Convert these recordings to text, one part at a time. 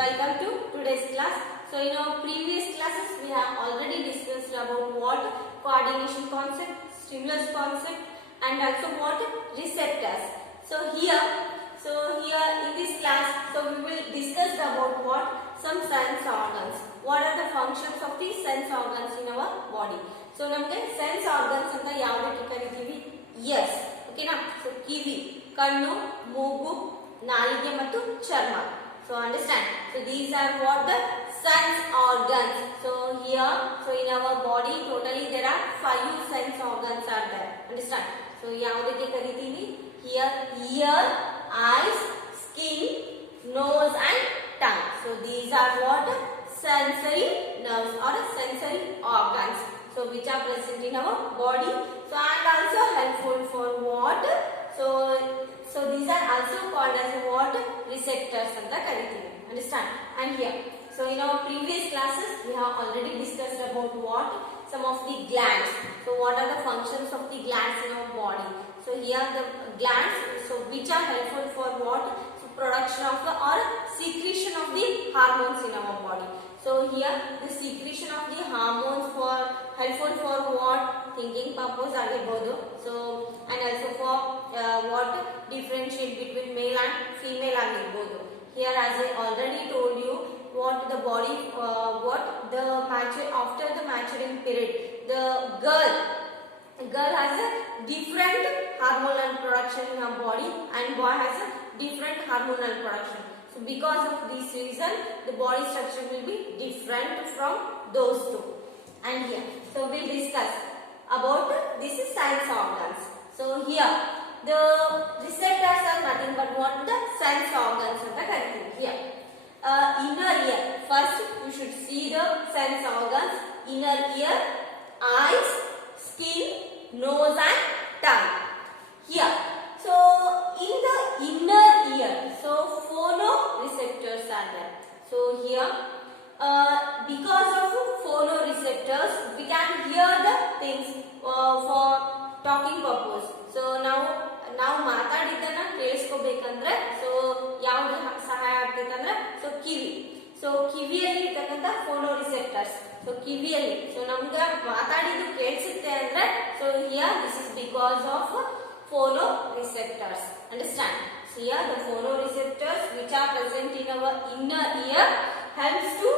welcome to today's class. So in our previous classes we have already discussed about what coordination concept, stimulus concept and also what receptors. So here in this class we will discuss about what some sense organs. What are the functions of the sense organs in our body? So ನಮಗೆ sense organs ಅಂತ ಯಾವುದಕ್ಕೆ ಕರೀತೀವಿ? Ears. ಓಕೆನಾ? So ಕಿವಿ, ಕಣ್ಣು, ಮೂಗು, ನಾಲಿಗೆ ಮತ್ತು ಚರ್ಮ. So understand. So these are what the sense organs. So here, so in our body totally there are 5 sense organs are there. Understand. So ಯಾವುದಕ್ಕೆ ಕರೀತೀವಿ? Here ear, eyes, skin, nose and tongue. So these are what sensory nerves or sensory organs. So which are present in our body. So and also helpful for what? So these are also called as what? Receptors anta kariತೀವಿ. Understand? And here, so in our previous classes we have already discussed about what? Some of the glands. So what are the functions of the glands in our body? So here the glands, so which are helpful for what? So production of the or secretion of the hormones in our body. So here the secretion of the hormones for helpful for what? Thinking purpose ಆಗಿರಬಹುದು. So and also for what? Differentiate between male and female ಆಗಿರಬಹುದು. Here as I already told you what the body what the after the maturing period the girl has a different hormonal production in her body and boy has a different hormonal production. So because of this reason the body structure will be different from those two. And here, so we'll discuss about this is sense organs. So here the receptors are nothing but what the sense organs anta kariತೀವಿ. Here inner ear, first you should see the sense organs. Inner ear, eyes, skin, nose and tongue. Here, so in the inner ear, so phonoreceptors are there. So here because of phonoreceptors we can hear the things for talking purpose. So ನಾವು ಮಾತಾಡಿದ್ದನ್ನ ಕೇಳಿಸ್ಕೋಬೇಕಂದ್ರೆ so ಯಾವುದು ಸಹಾಯ ಆಗ್ತೈತೆ ಅಂದ್ರೆ so ಕಿವಿ. So ಕಿವಿಯಲ್ಲಿ ಇರ್ತಕ್ಕಂಥ ಫೋನೋರಿಸೆಪ್ಟರ್ಸ್. So ಕಿವಿಯಲ್ಲಿ so ನಮ್ಗೆ ಮಾತಾಡಿದ್ದು ಕೇಳಿಸುತ್ತೆ ಅಂದ್ರೆ so here this is because of phonoreceptors. Understand? So here the phonoreceptors which are present in our inner ear helps to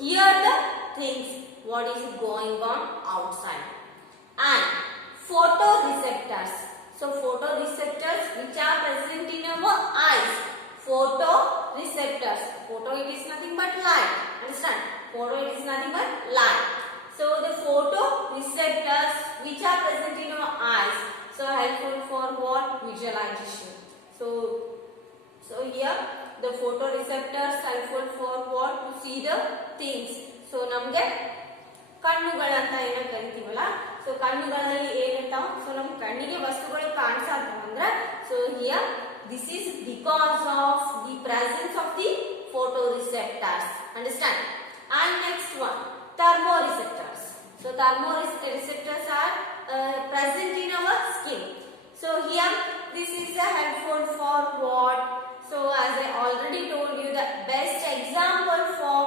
hear the things what is going on outside. And photoreceptors. So photoreceptors which are present in our eyes. Photoreceptors. Photo it is nothing but light. Understand? Photo it is nothing but light. So the photoreceptors which are present in our eyes. So helpful for what? Visualization. So here the photoreceptors helpful for what? To see the things. So ನಮಗೆ ಕಣ್ಣುಗಳು ಅಂತ ಏನೋ ಕರಿತೀವಲ್ಲ. So ಕಣ್ಣುಗಳಲ್ಲಿ ಏನಿರ್ತಾವ? So ನಮ್ಮ ಕಣ್ಣಿಗೆ ವಸ್ತುಗಳು ಕಾಣಿಸ್ತಾವ ಅಂದ್ರೆ so here this is because of the presence of the photoreceptors. Understand? And next one, thermoreceptors. So thermoreceptors are present in our skin. So here this is helpful for what? So as I already told you the best example for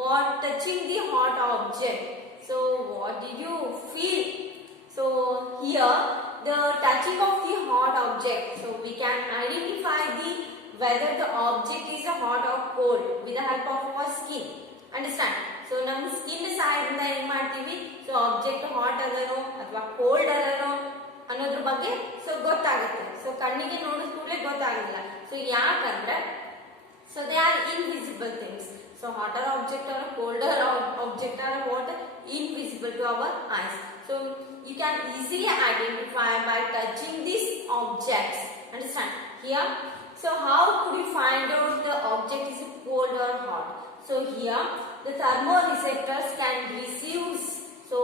what? Touching the hot object. So what did you feel? So here the touching of the hot object. So we can identify the whether the object is hot or cold with the help of our skin. Understand? So ನಮ್ಮ skin ಸಹಾಯದಿಂದ ಏನ್ ಮಾಡ್ತೀವಿ? So object hot ಅದನೋ ಅಥವಾ cold ಅದನೋ ಅನ್ನೋದ್ರ ಬಗ್ಗೆ so ಗೊತ್ತಾಗುತ್ತೆ. So ಕಣ್ಣಿಗೆ ನೋಡಿದ ಕೂಡಲೇ ಗೊತ್ತಾಗಿಲ್ಲ. ಸೊ ಯಾಕಂದ್ರೆ so they are invisible things. So hotter object or colder object are what? Invisible to our eyes. So you can easily identify by touching these objects. Understand? Here, so how could you find out the object is cold or hot? So here the thermoreceptors can receive so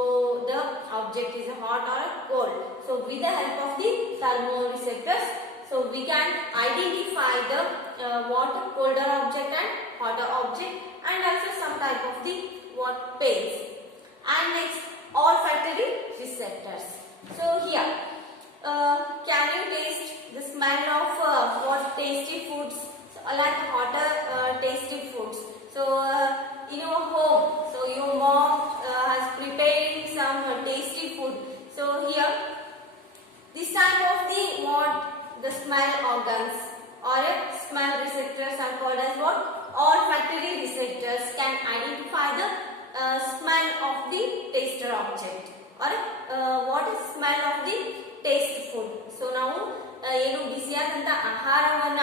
the object is hot or cold. So with the help of the thermoreceptors, so we can identify the what? Colder object and hotter object and also some type of the what? Pains. And next olfactory receptors. So here can you taste the smell of what? Tasty foods? So like hotter tasty foods. So in your home, so your mom has prepared some tasty food. So here, this type of the what the smell organs or smell receptors are called as what? Olfactory receptors can identify the smell of the taster object or what is smell of the taste food. So ನಾವು ಏನು ಬಿಸಿಯಾದಂತ ಆಹಾರವನ್ನ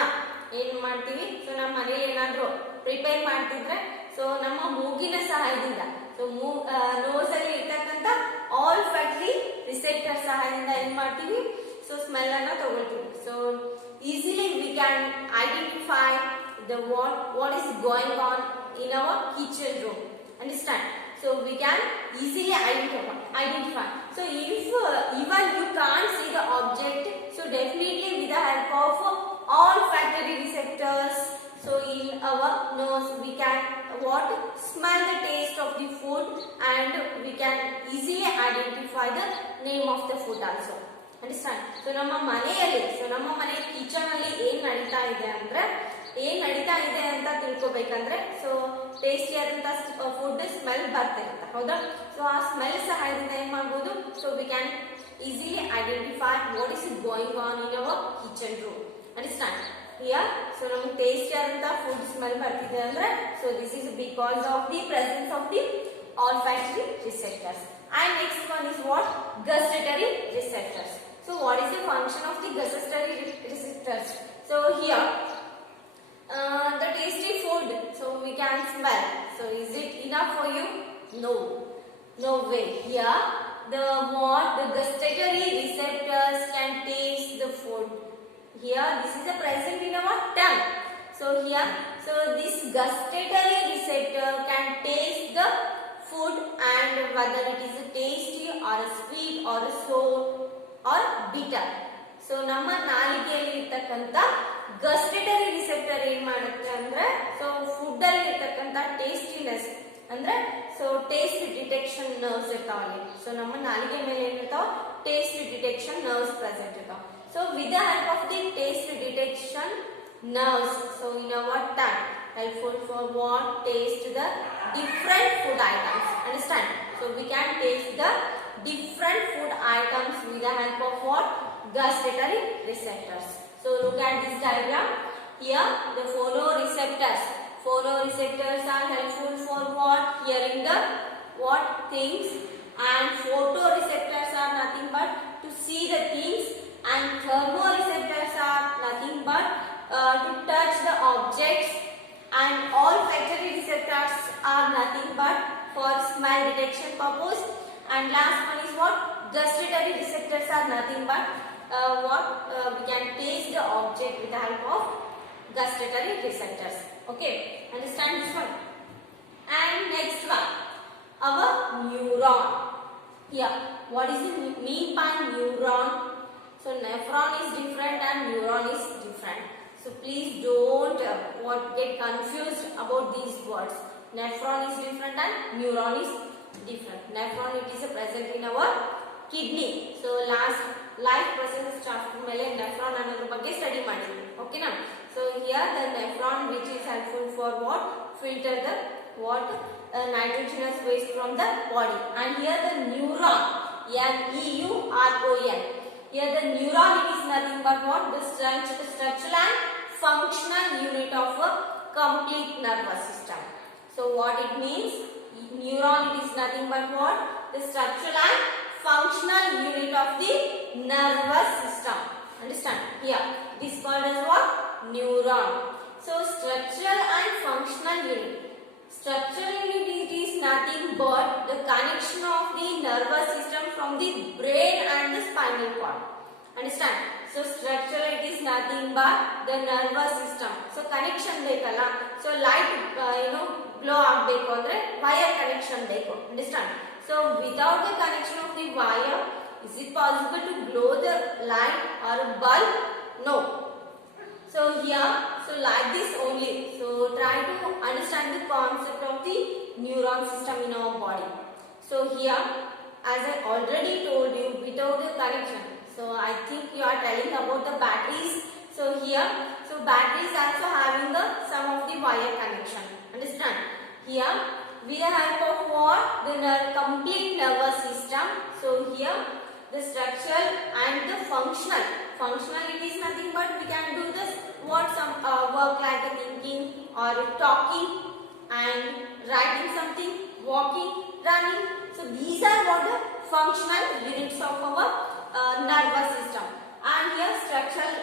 ಏನು ಮಾಡ್ತೀವಿ, so ನಮ್ಮ ಮನೆಯಲ್ಲಿ ಏನಾದರೂ prepare ಮಾಡ್ತಿದ್ರೆ so ನಮ್ಮ ಮೂಗಿನ ಸಹಾಯದಿಂದ, ಸೊ ನೋಸ್ ಅಲ್ಲಿ ಇರ್ತಕ್ಕಂಥ ಆಲ್ಫ್ಯಾಕ್ಟರಿ ರಿಸೆಪ್ಟರ್ ಸಹಾಯದಿಂದ ಏನ್ ಮಾಡ್ತೀವಿ, ಸೊ ಸ್ಮೆಲ್ ಅನ್ನ ತಗೊಳ್ತೀವಿ. So easily we can identify the what is going on in our kitchen room. Understand? So we can easily identify. So if even you can't see the object, so definitely with the help of olfactory receptors, so in our nose we can what smell the taste of the food and we can easily identify the name of the food also. Understand? So ನಮ್ಮ ಮನೆಯಲ್ಲಿ, so ನಮ್ಮ ಮನೆ kitchen ಅಲ್ಲಿ ಏನ್ ನಡೀತಾ ಇದೆ ಅಂದ್ರೆ, ಏನ್ ನಡೀತಾ ಇದೆ ಅಂತ ತಿಳ್ಕೊಬೇಕಂದ್ರೆ, ಸೊ ಟೇಸ್ಟಿ ಆದಂತ ಫುಡ್ ಸ್ಮೆಲ್ ಬರ್ತಿರುತ್ತೆ, ಹೌದಾ? ಸೊ ಆ ಸ್ಮೆಲ್ ಸಹಾಯದಿಂದ ಏನ್ ಮಾಡಬಹುದು, so we can easily identify what is going on in our kitchen room. Understand? Here so ನಮ್ಗೆ ಟೇಸ್ಟಿ ಆದಂತ ಫುಡ್ ಸ್ಮೆಲ್ ಬರ್ತಿದೆ ಅಂದ್ರೆ, so this is because of the presence of the olfactory receptors. And next one is what? Gustatory receptors. So what is the function of the gustatory receptors? So here the tasty food, so we can smell. So is it enough for you? No, no way. Here the gustatory receptors can taste the food. Here this is a present in our tongue. So here, so this gustatory receptor can taste the food and whether it is tasty or sweet or sour or bitter. So ನಮ್ಮ ನಾಲಿಗೆಯಲ್ಲಿ ಇರ್ತಕ್ಕಂಥ ಗಸ್ಟೇಟರಿ receptor ಏನ್ ಮಾಡುತ್ತೆ ಅಂದ್ರೆ, so food ಅಲ್ಲಿ ಇರ್ತಕ್ಕಂಥ tastiness ಅಂದ್ರೆ, so taste detection nerves ಇರ್ತಾವಲ್ಲಿ. ಸೊ ನಮ್ಮ ನಾಲಿಗೆ ಮೇಲೆ ಏನಿರ್ತಾವ, ಟೇಸ್ಟ್ ಡಿಟೆಕ್ಷನ್ ನರ್ವ್ಸ್ ಪ್ರೆಸೆಂಟ್ ಇರ್ತಾವ. So with the help of the taste detection nerves, so in our tongue, helpful for what? Taste the different food items. Understand? So we can taste the different food items with the help of what? Gustatory receptors. So look at this diagram. Here the phonoreceptors. Phonoreceptors are helpful for what? Hearing the what things, and photoreceptors are nothing but to see the things, and thermoreceptors are nothing but to touch the objects, and olfactory receptors are nothing but for smell detection purpose, and last one is what? Gustatory receptors are nothing but we can taste the object with the help of gustatory receptors. Okay, understand this one? And next one, our neuron. Here, what is the mean by neuron? So nephron is different and neuron is different. So please don't get confused about these words. Nephron is different and neuron is different. Nephron, it is present in our kidney. So last life processes chapter mele nephron another ಬಗ್ಗೆ study ಮಾಡಿದ್ವಿ. Okay na? So here the nephron which is helpful for what? Filter the what? Nitrogenous waste from the body. And here the neuron, N-E-U-R-O-N. Here the neuron is nothing but what? The structural and functional unit of a complete nervous system. So what it means? Neuron, it is nothing but what? The structural and functional unit of the nervous system. Understand? Here, this is called as what? Neuron. So structural and functional unit. Structural unit, it is nothing but the connection of the nervous system from the brain and the spinal cord. Understand? So structural, it is nothing but the nervous system. So connection ಬೇಕಲ್ಲ. So light glow ಆಗಬೇಕು ಅಂದ್ರೆ wire connection ಬೇಕು. Understand? So without the connection of the wire, is it possible to glow the light or a bulb? No. So here, so like this only. So try to understand the concept of the neuron system in our body. So here, as I already told you, without the connection. So I think you are telling about the batteries. So here, so batteries also having some of the wire connection. Understand? Here, with the help of what? The complete nervous system. So here, the structural and the functional. Functional, it is nothing but we can do this what some work like thinking or talking and writing something, walking, running. So these are what the functional units of our nervous system. And here structural,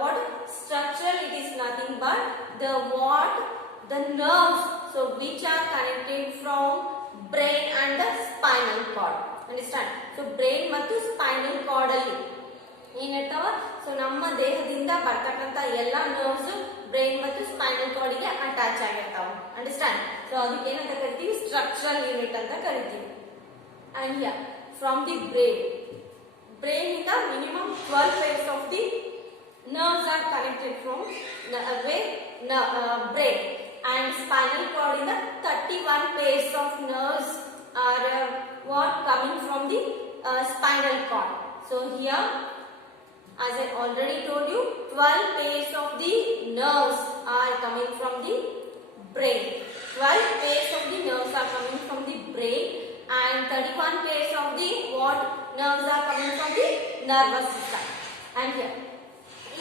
what structural, it is nothing but the what? The nerves, so which are connected from brain and the spinal cord. Understand? So brain ಮತ್ತು spinal cord ಅಲ್ಲಿ ಏನಿರ್ತಾವ, so ನಮ್ಮ ದೇಹದಿಂದ ಬರ್ತಕ್ಕಂತ ಎಲ್ಲ nerves brain ಮತ್ತು spinal cord ಗೆ attach ಆಗಿರ್ತಾವ. Understand? So ಅದಕ್ಕೆ ಏನಂತ ಕರಿತೀವಿ? ಸ್ಟ್ರಕ್ಚರಲ್ ಯೂನಿಟ್ ಅಂತ ಕರಿತೀವಿ. And here from the brain ಇಂದ minimum 12 pairs of the nerves are connected from brain, and spinal cord in the 31 pairs of nerves are what coming from the spinal cord. So here, as I already told you, 12 pairs of the nerves are coming from the brain. 12 pairs of the nerves are coming from the brain, and 31 pairs of the what nerves are coming from the nervous system. And here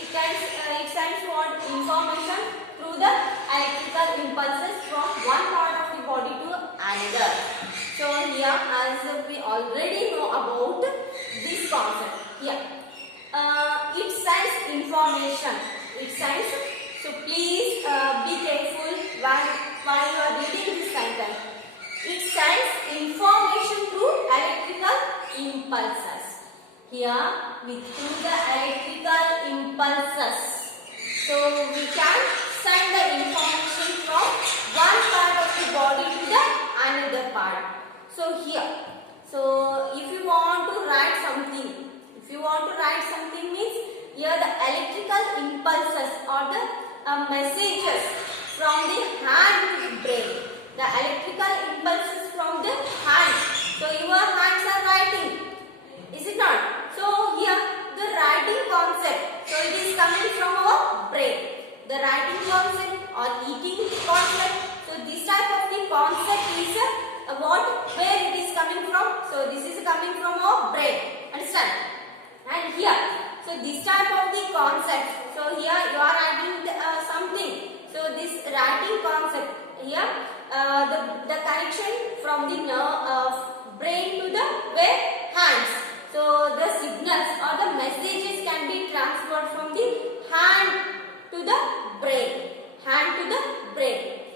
it sends what information through the electrical impulses from one part of the body to another. So here, as we already know about this concept, here it sends information. It sends. So please be careful while you are reading this sentence. It sends information through electrical impulses. Here, through the electrical impulses, so we can send the information from one part of the body to the another part. So here, so if you want to write something, means here the electrical impulses or the messages from the hand to the brain. The electrical impulses from the hand. So your hands are writing, is it not? So here the writing concept, so it is coming from our brain. The writing concept or eating concept, so this type of the concept is where it is coming from. So this is coming from our brain. Understand? And here, so this type of the concept, so here you are writing something. So this writing concept here, the connection from the brain to the hands. So the signals or the messages can be transferred from the hand to the brain.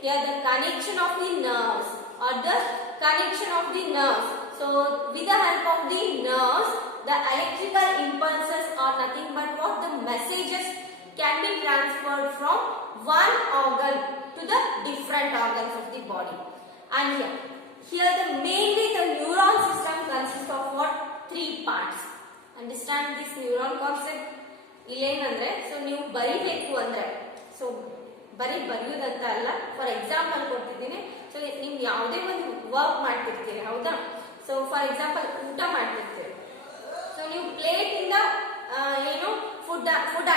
Here the connection of the nerves or the connection of the nerves. So with the help of the nerves, the electrical impulses are nothing but what? The messages can be transferred from one organ to the different organs of the body. And here mainly the neuron system consists of what? 3 parts. Understand this neuron concept? ಇಲ್ಲೇನಂದ್ರೆ, so ನೀವು ಬರಿಬೇಕು ಅಂದ್ರೆ, so ಬರೆಯುವುದಂತ ಅಲ್ಲ. For example ಕೊಡ್ತಿದ್ದೀನಿ. So ನೀವು ಯಾವುದೇ ಒಂದು work ಮಾಡ್ತಿರ್ತೀರಿ, ಹೌದಾ? So for example ಊಟ ಮಾಡ್ತಿರ್ತೀರಿ. ಸೊ ನೀವು ಪ್ಲೇಟ್ ಇಂದ ಏನು ಫುಡ್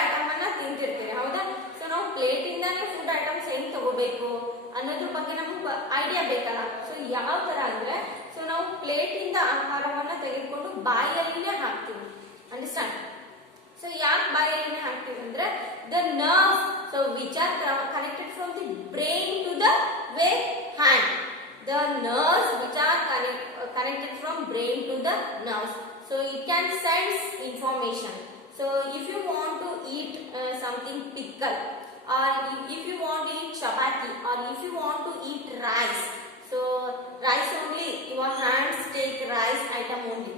ಐಟಮ್ ಅನ್ನ ತಿಂತಿರ್ತೀರಿ, ಹೌದಾ? ಸೊ ನಾವು ಪ್ಲೇಟ್ ಇಂದಾನೆ ಫುಡ್ ಐಟಮ್ಸ್ ಹೆಂಗ್ ತಗೋಬೇಕು ಅನ್ನೋದ್ರ ಬಗ್ಗೆ ನಮ್ಗೆ ಐಡಿಯಾ ಬೇಕಲ್ಲ. ಸೊ ಯಾವ ತರ ಅಂದ್ರೆ, ಸೊ ನಾವು ಪ್ಲೇಟ್ ಇಂದ ಆಹಾರವನ್ನ ತೆಗೆದುಕೊಂಡು ಬಾಯಲ್ಲಿನೇ ಹಾಕ್ತೀವಿ. ಅಂಡರ್ಸ್ಟ್ಯಾಂಡ್? ಸೊ ಯಾಕೆ ಬಾಯಲ್ಲಿನೇ ಹಾಕ್ತೀವಿ ಅಂದ್ರೆ, the nerves so which are connected from the brain to the hand. The nerves which are connected from brain to the nerves. So it can sense information. So if you want to eat something pickle, or if you want to eat chapati, or if you want to eat rice, so rice only, your hands take rice item only.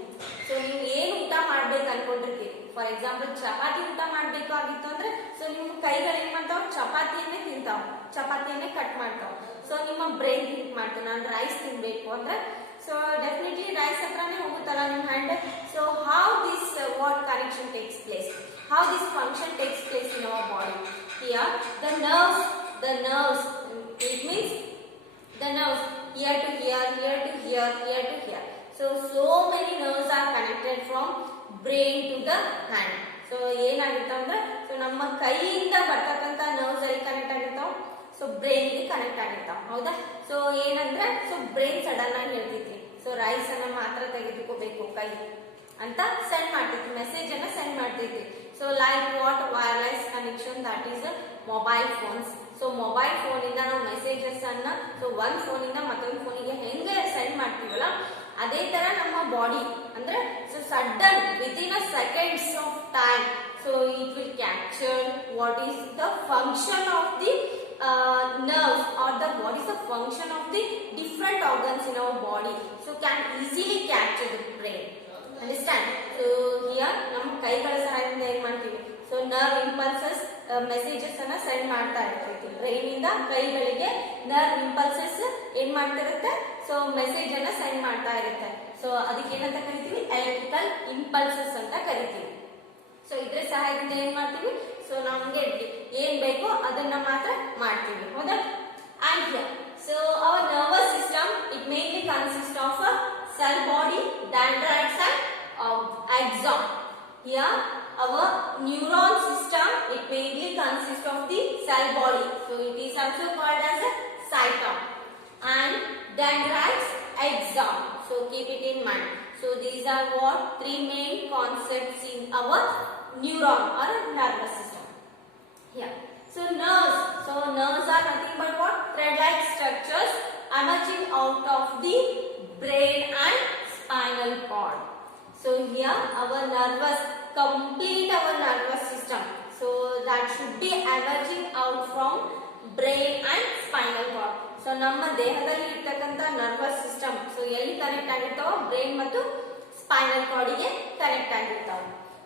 So ನೀವು ಏನು ಊಟ ಮಾಡ್ಬೇಕು ಅನ್ಕೊಂಡಿರ್ತೀರಿ, for example chapati ಊಟ ಮಾಡ್ಬೇಕಾಗಿತ್ತು ಅಂದ್ರೆ, so ನಿಮ್ಮ ಕೈಗಳು ಏನ್ ಮಾಡ್ತಾವ? ಚಪಾತಿಯನ್ನೇ ತಿಂತಾವ, ಚಪಾತಿಯನ್ನೇ ಕಟ್ ಮಾಡ್ತಾವ. ಸೊ ನಿಮ್ಮ ಬ್ರೈನ್ ಥಿಂಕ್ ಮಾಡ್ತಾವೆ ನಾನು ರೈಸ್ ತಿನ್ಬೇಕು ಅಂದ್ರೆ, ಸೊ ಡೆಫಿನೆಟ್ಲಿ ರೈಸ್ ಹತ್ರನೇ ಹೋಗುತ್ತಲ್ಲ ನಿಮ್ಮ hand. So how this what connection takes place, how this function takes place in our body. Here the nerves, it means the nerves here to here, here to here, here to here. So many nerves are connected from brain to the hand. So ಏನಾಗುತ್ತೆ ಅಂದ್ರೆ, so ನಮ್ಮ ಕೈಯಿಂದ ಬರ್ತಕ್ಕಂತ nerves ಅಲ್ಲಿ connect ಆಗಿರ್ತಾವ. So brain ಗೆ connect ಆಗಿರ್ತಾವ ಹೌದಾ. So ಏನಂದ್ರೆ ಸೊ ಬ್ರೈನ್ ಸಡನ್ ಆಗಿ ಹೇಳ್ತೈತಿ ಸೊ ರೈಸ್ ಅನ್ನ ಮಾತ್ರ ತೆಗೆದುಕೋಬೇಕು ಕೈ ಅಂತ ಸೆಂಡ್ ಮಾಡ್ತೈತಿ, ಮೆಸೇಜ್ ಅನ್ನ ಸೆಂಡ್ ಮಾಡ್ತೈತಿ. So like what wireless connection that is mobile phones. So mobile phone ಇಂದ ನಾವು ಮೆಸೇಜಸ್ ಅನ್ನ ಸೊ ಒಂದ್ ಫೋನ್ ಇಂದ ಮತ್ತೊಂದು ಫೋನಿಗೆ ಹೆಂಗೆ ಸೆಂಡ್ ಮಾಡ್ತೀವಲ್ಲ ಅದೇ ತರ ನಮ್ಮ ಬಾಡಿ ಅಂದ್ರೆ so sudden within a seconds of time so it will capture what is the function of the nerves or what is the function of the different organs in our body, so can easily capture the brain. Understand? So here ನಮ್ಮ ಕೈಗಳ ಸಹಾಯದಿಂದ ಏನ್ ಮಾಡ್ತೀವಿ so nerve impulses messages ಅನ್ನ send ಮಾಡ್ತಾ ಇರ್ತೀವಿ. Brain ಇಂದ ಕೈಗಳಿಗೆ ನರ್ವ್ ಇಂಪಲ್ಸಸ್ ಏನ್ ಮಾಡ್ತಿರುತ್ತೆ ಸೊ ಮೆಸೇಜ್ ಅನ್ನ ಸೆಂಡ್ ಮಾಡ್ತಾ ಇರುತ್ತೆ. ಸೊ ಅದಕ್ಕೆ ಏನಂತ ಕರಿತೀವಿ ಎಲೆಕ್ಟ್ರಿಕಲ್ ಇಂಪಲ್ಸಸ್ ಅಂತ ಕರಿತೀವಿ. ಸೊ ಇದ್ರ ಸಹಾಯದಿಂದ ಏನ್ ಮಾಡ್ತೀವಿ ಸೊ ನಮ್ಗೆ ಏನ್ ಬೇಕೋ ಅದನ್ನ ಮಾತ್ರ ಮಾಡ್ತೀವಿ ಹೌದಾ. And here so our nervous system it mainly consist of cell body, dendrites and axon. Here our neuron system it mainly consists of the cell body, so it is also called as a cytoplasm, and dendrites, axon. So keep it in mind. So these are what three main concepts in our neuron or nervous system. Here so nerves are nothing but what thread-like structures emerging out of the brain and spinal cord. So here our complete nervous system, so that should be emerging out from brain and spinal cord. So ನಮ್ಮ ದೇಹದಲ್ಲಿ ಇರತಕ್ಕಂತ nervous system so ಎಲ್ಲಿ connect ಆಗಿರ್ತಾವ brain ಮತ್ತು spinal cord ಗೆ connect ಆಗಿರ್ತಾವ.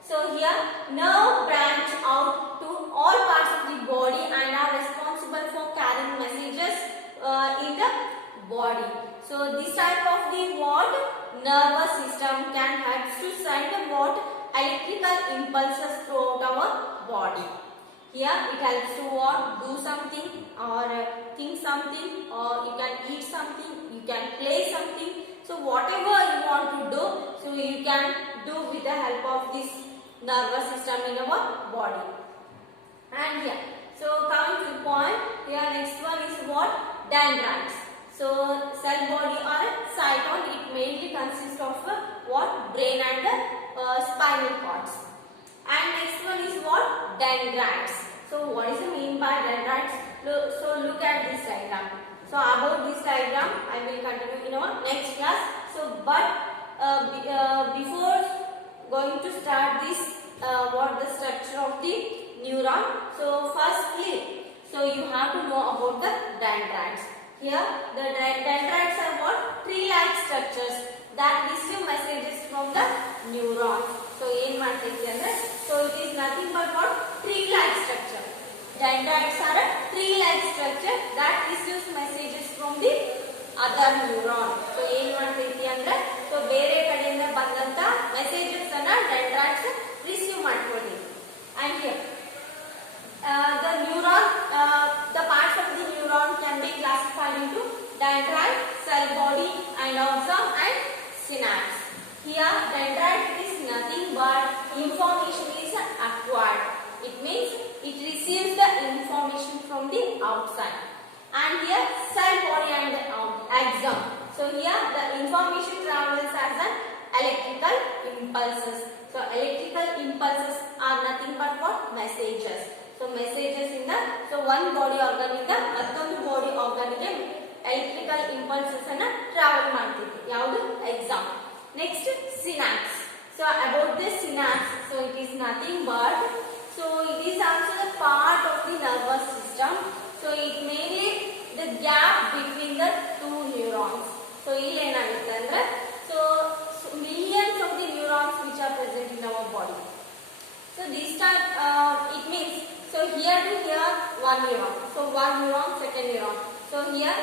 So here nerve branch out to all parts of the body and are responsible for carrying messages in the body. So this type of the what nervous system can help to send what electrical impulses throughout our body. Here it helps to what do something or think something, or you can eat something, you can play something. So whatever you want to do, so you can do with the help of this nervous system in our body. And here so coming to the point, here next one is what dendrites. So cell body or cytoplasm it mainly consists of what brain and spinal cords. And next one is what dendrites. So what is the mean by dendrites? So look at this diagram. So about this diagram I will continue in our next class. So but before going to start this what the structure of the neuron, so firstly so you have to know about the dendrites. Here the dendrites are what tree-like structures that receive messages from the neurons. So ಏನ್ ಮಾಡ್ತೈತಿ ಅಂದ್ರೆ so it is nothing but what tree-like structure. Dendrites are a tree-like structure that receives messages from the other neuron. So ಏನ್ ಮಾಡ್ತೈತಿ ಅಂದ್ರೆ so ಬೇರೆ ಕಡೆಯಿಂದ ಬಂದಂತ messages ಅನ್ನ dendrites receive ಮಾಡ್ಕೊಳ್ಳಿ. And here the neuron the parts of the neuron can be classified into dendrite, cell body, and axon and synapse. Here dendrite is nothing but information is acquired. It means it receives the information from the outside. And here cell body and the axon. So here the information travels as an electrical impulses. So electrical impulses are nothing but what messages. So messages in the so one body organ ಇಂದ ಮತ್ತೊಂದು body organ ಗೆ electrical impulses ಅನ್ನ travel ಮಾಡ್ತೀವಿ. ಯಾವುದು exam. Next synapse. So about this synapse, so it is nothing but so it is also the part of the nervous system. So it mainly the gap between the two neurons. So ಇಲ್ಲಿ ಏನಾಗುತ್ತೆ ಅಂದ್ರೆ so millions of the neurons which are present in our body. So this type it means so here to here one neuron. So one neuron, second neuron. So here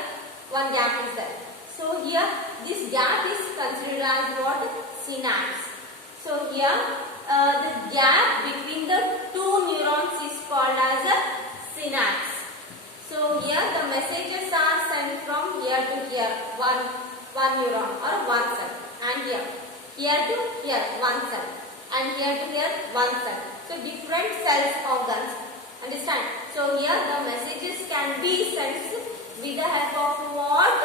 one gap is there. So here this gap is considered as what synapse. So here the gap between the two neurons is called as a synapse. So here the messages are sent from here to here one neuron or one cell, and here to here one cell, and here to here one cell. So different cells organs. Understand? So So here the messages can be sent with the help of what?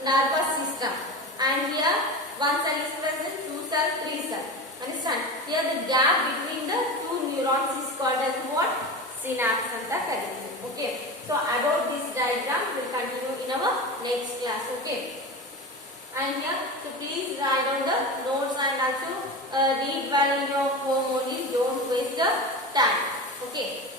Nervous system. And here one cell is present, two cell, three cell. Understand? Here the gap between the two neurons is called as what? Synapse anta karitheve. Okay. So about this diagram we will continue in our next class. Okay. And here, so please write down the notes and also read while in your home only. Don't waste the time. Okay.